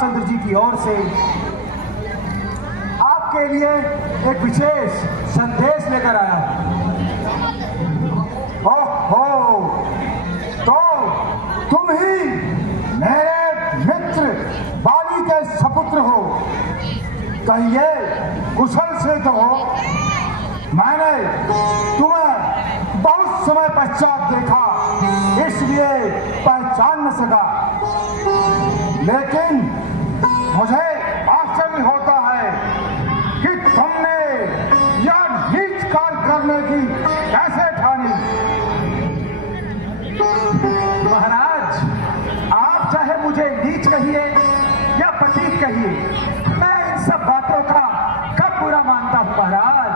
रामचंद्र जी की ओर से आपके लिए एक विशेष संदेश लेकर आया हूं। ओहो, तो तुम ही मेरे मित्र बाली के सपुत्र हो, कहिए कुशल से तो हो। मैंने तुम्हें बहुत समय पश्चात देखा, इसलिए पहचान न सका, लेकिन मुझे आश्चर्य होता है कि तुमने यह नीच कार्य करने की कैसे ठानी। महाराज, आप चाहे मुझे नीच कहिए या पतित कहिए, मैं इन सब बातों का कब बुरा मानता हूं महाराज,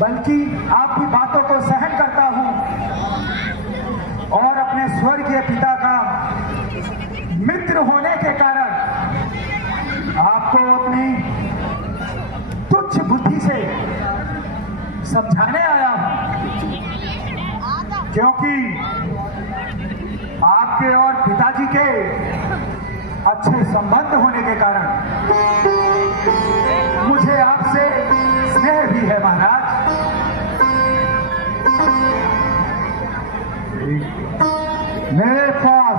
बल्कि आपकी बातों को सहन करता हूं और अपने स्वर्गीय पिता का मित्र होने के कारण आपको अपनी तुच्छ बुद्धि से समझाने आया हूं, क्योंकि आपके और पिताजी के अच्छे संबंध होने के कारण मुझे आपसे स्नेह भी है महाराज। मेरे पास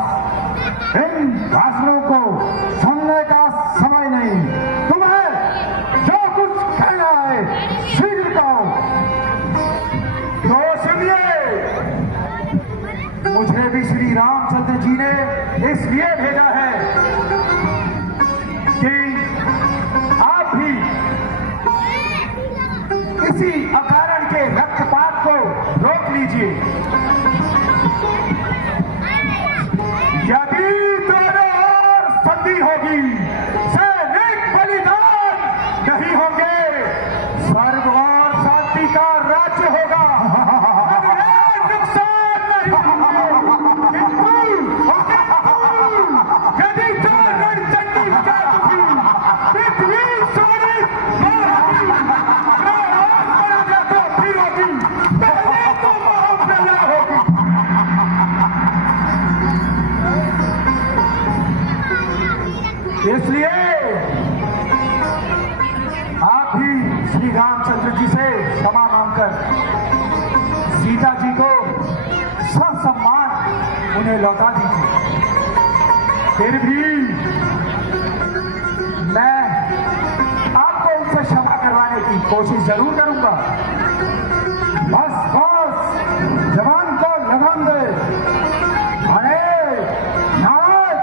इन भाषणों को सुनने का समय नहीं, तुम्हें जो कुछ कहना है शीघ्र कहो। तो सुनिए, मुझे भी श्री रामचंद्र जी ने इसलिए भेजा है कि आप भी इसी अकारण के रक्तपात को रोक लीजिए। यदि दोनों ओर संधि होगी, सैनिक बलिदान नहीं होंगे, स्वर्ग और शांति का राज्य होगा, नुकसान नहीं होंगे। यदि जो रणचंडी पृथ्वी सोनी होगी, पहले तो महाप्रलय होगी। इसलिए आप भी श्री रामचंद्र जी से क्षमा मांगकर सीता जी को ससम्मान उन्हें लौटा दीजिए। फिर भी मैं आपको उनसे क्षमा करवाने की कोशिश जरूर करूंगा। बस बस जवान को लगाम दे। अरे नारद,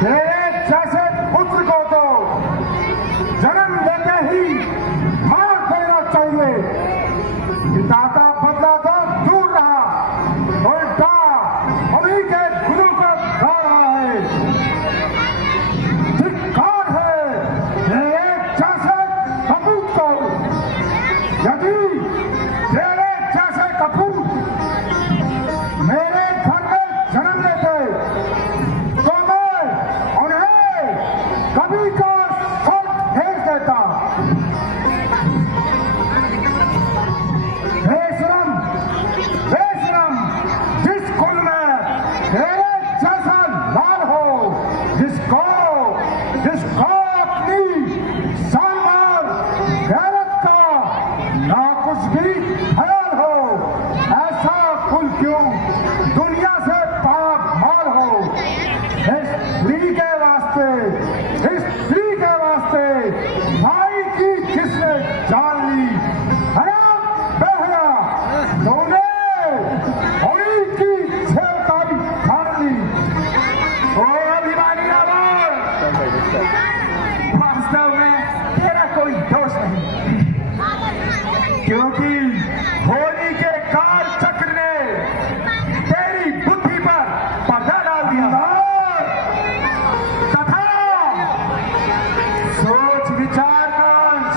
तेरे जैसे पुत्र को तो जन्म लेते ही मार देना चाहिए। पिता का बदला तो दूर रहा, उल्टा अभी के गुरु को गा रहा है। धिक्कार है तेरे जैसे कपूत को। यदि तेरे जैसे कपूत मेरे घर में जन्म लेते तो मैं उन्हें कभी का स्वर्ग भेज देता। बेशरम, बेशरम, जिस कुल में तेरे जैसा लाल हो, जिसको अपनी शानदार गैरत का ना कुछ भी ख्याल हो, ऐसा कुल क्यों दुनिया से पाप मार हो। इस स्त्री के वास्ते, इस स्त्री के वास्ते भाई की जिसने जान ली, हराम बहरा, तूने उन्हीं की सेवकाई ठान ली। ओ अभिमानी रावण, वास्तव में तेरा कोई दोष नहीं, क्योंकि होली के काल चक्र ने तेरी बुद्धि पर पर्दा डाल दिया तथा सोच विचार का अंश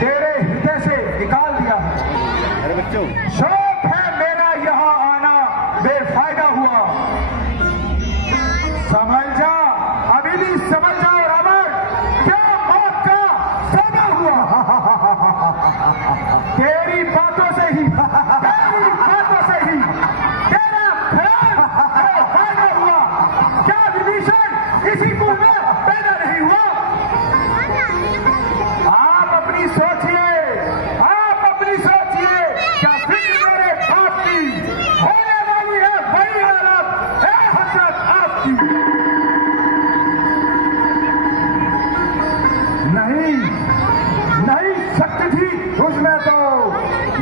तेरे हृदय से निकाल दिया। अरे बच्चों, शौक है मेरा यहाँ आना बेफायदा हुआ। समझ जा, अभी भी समझ जाओ रावण, क्या मौत का सौदा हुआ। तेरी बातों से ही तेरा ख्याल फायदा हुआ। क्या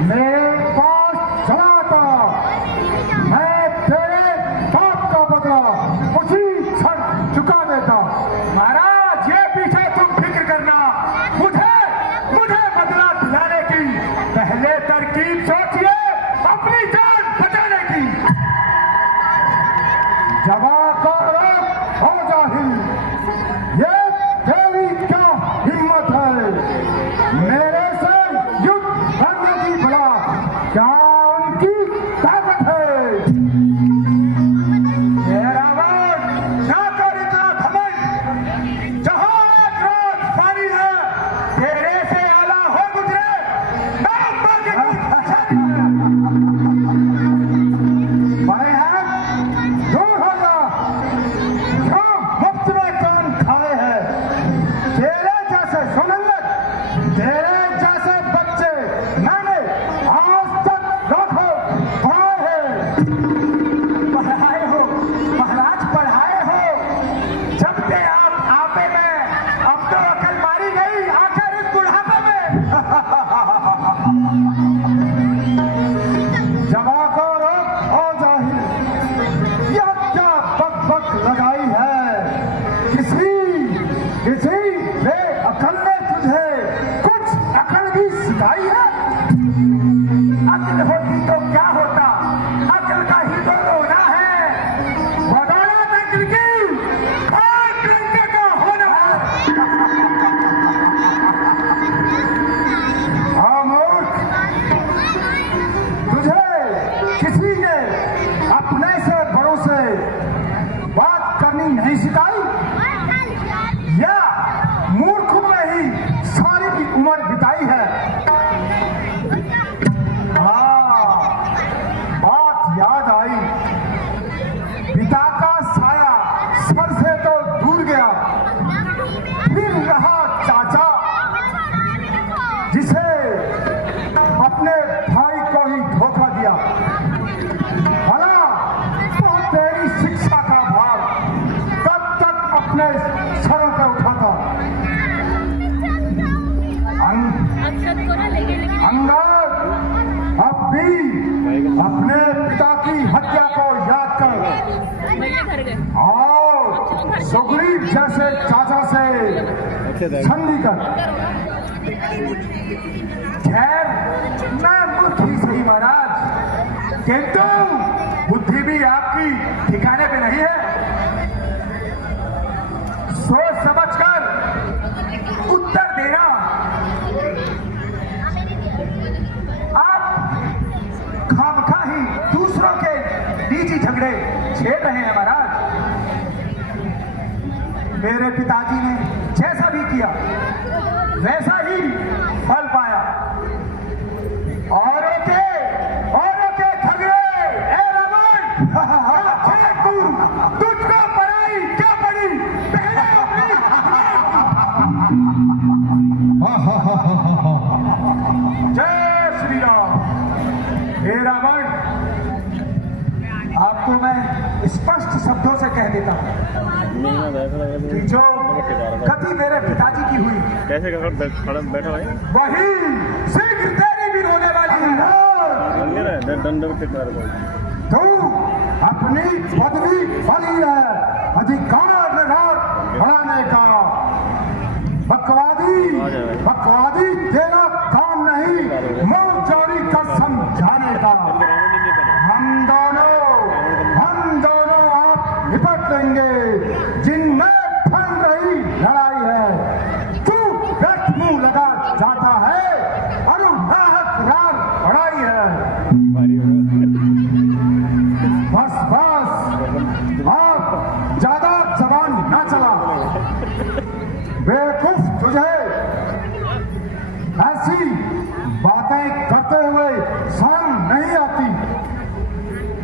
मेरे पास चला था, मैं तेरे बाप का बदला उसी क्षण चुका देता। महाराज, ये पीछे तुम फिक्र करना, मुझे बदला दिलाने की पहले तरकीब सोचिए, अपनी जान बचाने की। जवान को हो जाहिल, ये तेरी क्या हिम्मत है मेरे से युद्ध करने की? भला क्या उनकी ताकत है? रावण, ना कर इतना घमंड, जहां एक रात पानी है तेरे से आला हो गुजरे, बड़े हैं, दूर हो जा, जो मुफ्त में कान खाए हैं। तेरे जैसे सुनंदर, तेरे जैसे बच्चे मैंने आज तक लाखों पढ़ाए हैं। पढ़ाए हो महाराज, पढ़ाए हो, जब से आप आपे में, अब तो अकल मारी गई आखिर इस बुढ़ापे में। जवा को रोक ओ जाहिल, यह क्या बक लगाई है? किसी बेअकल ने तुझे कुछ अकल भी सिखाई है? अकल होती तो क्या होता, अकल का ही तो होना है, बदौलत अकल की खाक लंके का होना है। हाँ मूर्ख, तुझे किसी ने अपने से बड़ों से बात करनी नहीं सिखाई, या मूर्ख में ही सारी की उम्र बिताई है? हाँ, बात याद आई, पिता का साया सर से तो दूर गया, फिर रहा चाचा, जिसे अपने भाई को ही धोखा दिया। भला तो तेरी शिक्षा का भार कब तक अपने सरों पर उठाता? अंगद, अब भी अपने पिता की हत्या को याद कर और सुग्रीव जैसे चाचा से संधि कर। खैर, मैं मूर्ख ही सही महाराज, किंतु बुद्धि भी आपकी ठिकाने पे नहीं है। सोच समझकर उत्तर देना। आप खामखा ही दूसरों के निजी झगड़े छेड़ रहे हैं महाराज। मेरे पिताजी ने जैसा भी किया वैसा ही फल पाया। औरों के झगड़े, ए रावण, तुझको पराई क्या पड़ी? पहले अपनी जय श्री राम। हे रावण, आपको मैं स्पष्ट शब्दों से कह देता हूँ कि जो गति मेरे पिताजी की हुई, कैसे बैठा भाई, वही शीघ्र तेरी भी होने वाली है। तू अपनी पदवी बनी है, अधिकार बढ़ाने का। बकवादी तेरा काम नहीं, मुंह चोरी का समझाने का। हम दोनों आप निपट लेंगे, जिनमें ठन रही लड़ाई है। तू व्यर्थ मुंह लगा जाता है और नाहक रार बढ़ाई है। बस आप ज्यादा जबान ना चला। बेवकूफ, तुझे ऐसी बातें करते हुए शर्म नहीं आती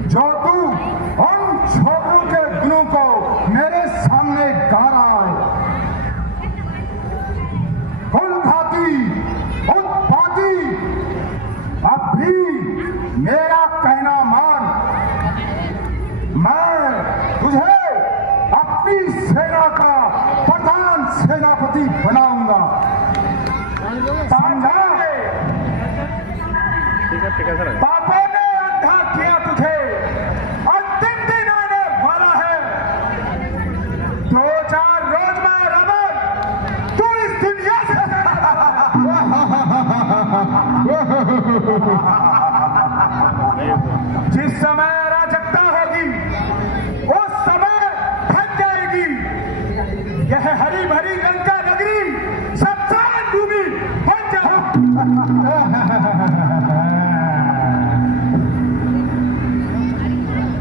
जो तू उन छोरों के गुणों को मेरे सामने गा रहा है? कुलघाती, उत्पाती, अब भी मेरा कहना मान। मैं तुझे अपनी सेना का प्रधान सेनापति बनाऊंगा। समझा? ठीक है सर। पापों ने अंधा किया तुझे, अंतिम दिन आने वाला है। 2-4 रोज में रमन तू इस दुनिया से जिस समय अराजकता होगी उस समय थक जाएगी। यह हरी भरी गंगा नगरी शमशान भूमि बन जाएगी।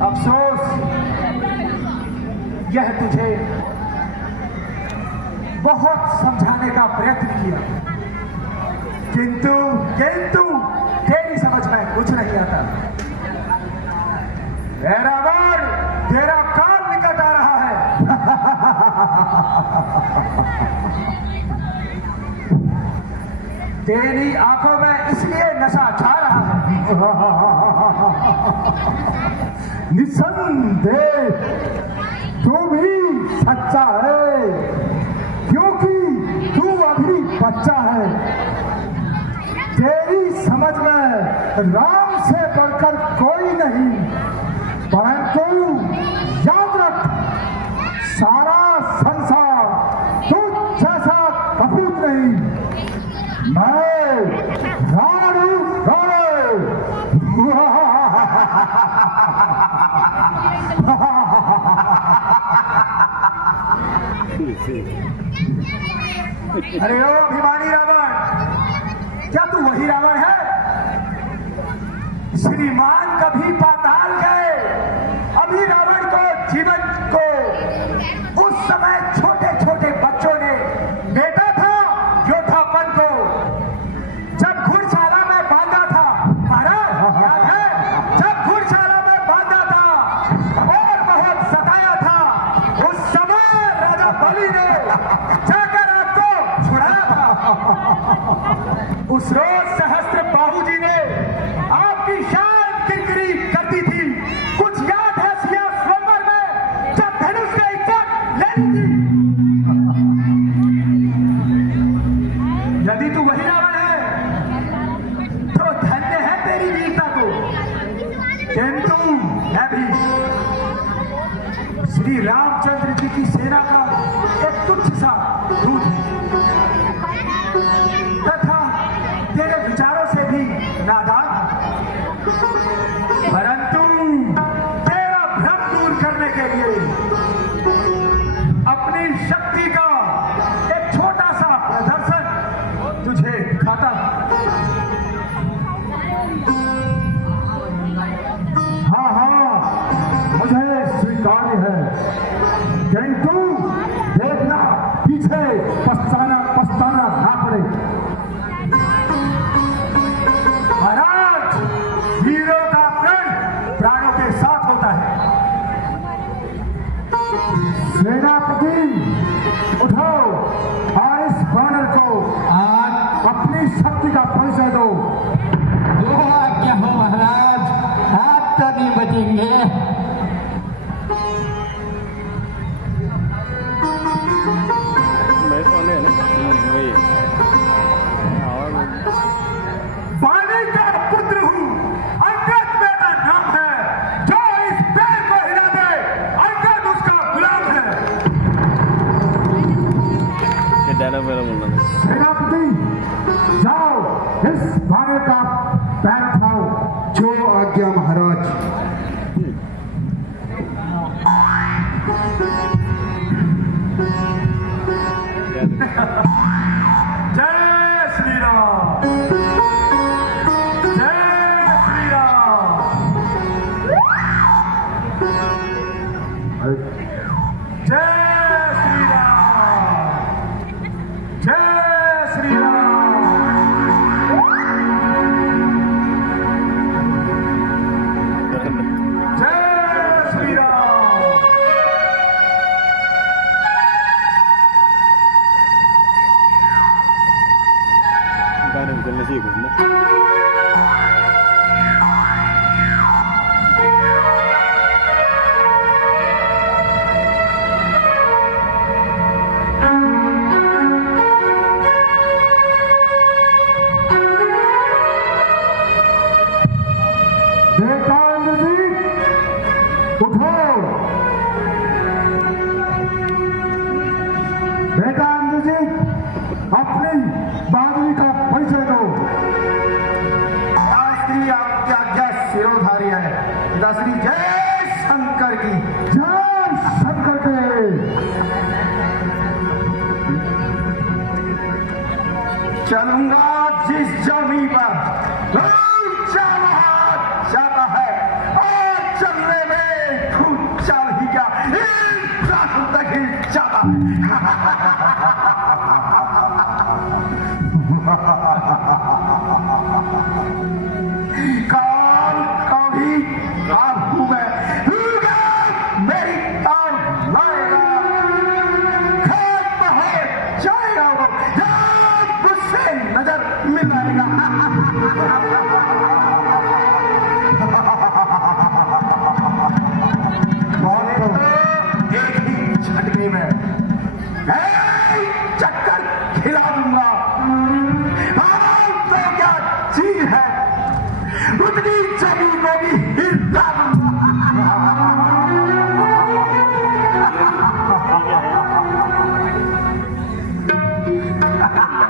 अफसोस यह तुझे बहुत समझाने का प्रयत्न किया, किंतु तेरी समझ में कुछ नहीं आता। रावण, तेरा काल निकट आ रहा है। तेरी आंखों में इसलिए नशा छा रहा है। निसंदेह तू भी सच्चा है, क्योंकि तू अभी बच्चा है। तेरी समझ में राम से बढ़कर कोई नहीं, परंतु याद रख, सारा संसार तुझ जैसा कपूत नहीं। मैं रावण हूं, रावण। अरे ओ अभिमानी रावण, क्या तू वही रावण है? श्रीमान कभी पाताल गए, अभी रावण को जीवन को उस समय छोटे छोटे बच्चों ने बेटा था योद्धापन को, जब घुड़शाला में बांधा था। महाराज याद है, जब घुड़शाला में बांधा था और बहुत सताया था, उस समय राजा बलि ने जाकर आपको छुड़ाया था। उस रोज सहस्त्र बाहु जी ने आपकी शान किरकिरी करती थी। कुछ याद है सिया स्वयंवर में जब धनुष का इज्जत लेनी थी? यदि तू वही रावण है तो धन्य है तेरी वीरता को, किंतु मैं भी श्री रामचंद्र जी की सेना का एक तुच्छ सा दूत हूं, तथा तेरे विचारों से भी नादान, परंतु तेरा भ्रम दूर करने के लिए अपनी शक्ति का एक छोटा सा प्रदर्शन तुझे दिखाता हूं। हाँ, मुझे स्वीकार्य है, किंतु देखना पीछे पछताना ना पड़े। महाराज, वीरों का प्रण प्राणों के साथ होता है। सेनापति उठाओ और इस वानर को आज अपनी शक्ति का परिचय दो। जो आज्ञा हो महाराज, आप तो नहीं बचेंगे। मैं कौन है ना वही और वाणी का पुत्र हूँ, अंगद मेरा नाम है। जो इस पैर को हिला दे, अंगद उसका गुलाम है। ये डायलॉग मेरा बोलना था। सेनापति जाओ, इस वानर का पैर उठाओ। जो आज्ञा महाराज। बेटा इंद्रजीत, उठो। बेटा इंद्रजीत, अपनी बहादुरी का परिचय दो। शास्त्री आपकी आज्ञा शिरोधारी है। दसरी जय शंकर की। जय शंकर के। चलूंगा जिस जमी पर जाता है और चलने में खूब चल ही क्या तक ही जाता है। काल कभी काल हूँ मैं, मेरी काल लाएगा, खत्म हो जाएगा वो, यार मुझसे नजर मिलाएगा। एक ही झटके में चक्कर खिला दूंगा। तो क्या चीज है, उतनी जमीन को भी हिला दूंगा।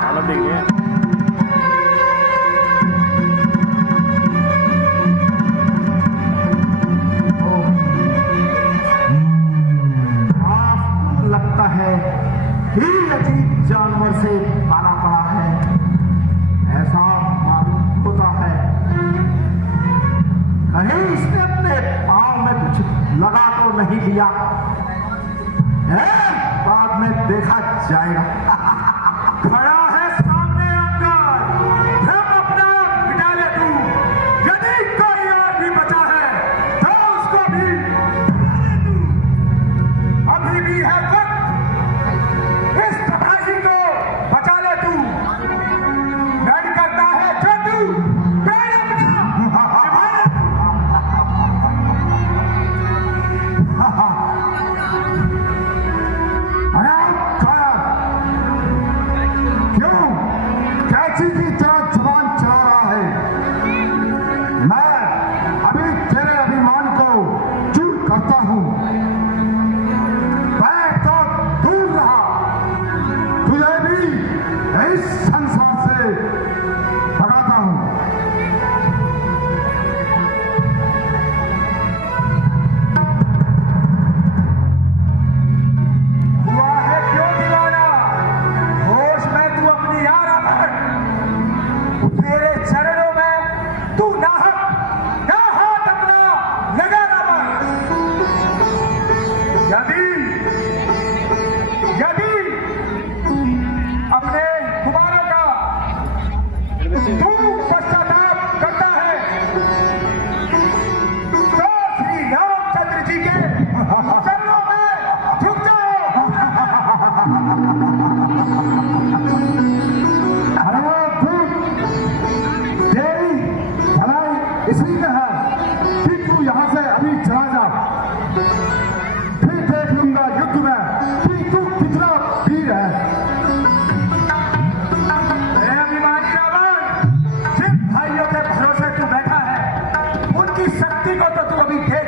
हालत देखिए। लगता है ही अजीब जानवर से पाला पड़ा है, ऐसा मालूम होता है। कहीं इसने अपने पांव में कुछ लगा तो नहीं दिया है, बाद में देखा जाएगा। खड़ा है सामने आकर, हम अपना मिटा ले तू। यदि कोई और भी बचा है तो उसको भी मिटा ले तू। अभी भी है वक्त, इस तबाही को बचा ले तू। डर करता है जो तू पेड़ अपना निभा ले तू। क्यों कैची की तरह जबान चला रहा है? मैं अभी तेरे अभिमान को चूर करता हूं। मैं तो दूर रहा, तुझे भी इस संसार से भगाता हूं। हुआ है क्यों दीवाना, होश में तू अपनी यार आकर, तेरे चरणों में तू नाहक ना हाथ अपना लगा ना पाए। यदि अपने कुमारों का तू पश्चाताप करता है तो श्री रामचंद्र जी के चरणों में झुक जाओ। अरे भूत, तेरी भलाई इसी में है कि तू यहां से अभी चला जा। फिर देख लूंगा युद्ध में कि तू कितना वीर है। अभिमानी रावण, जिन भाइयों के भरोसे तू बैठा है, उनकी शक्ति को तो तू अभी देख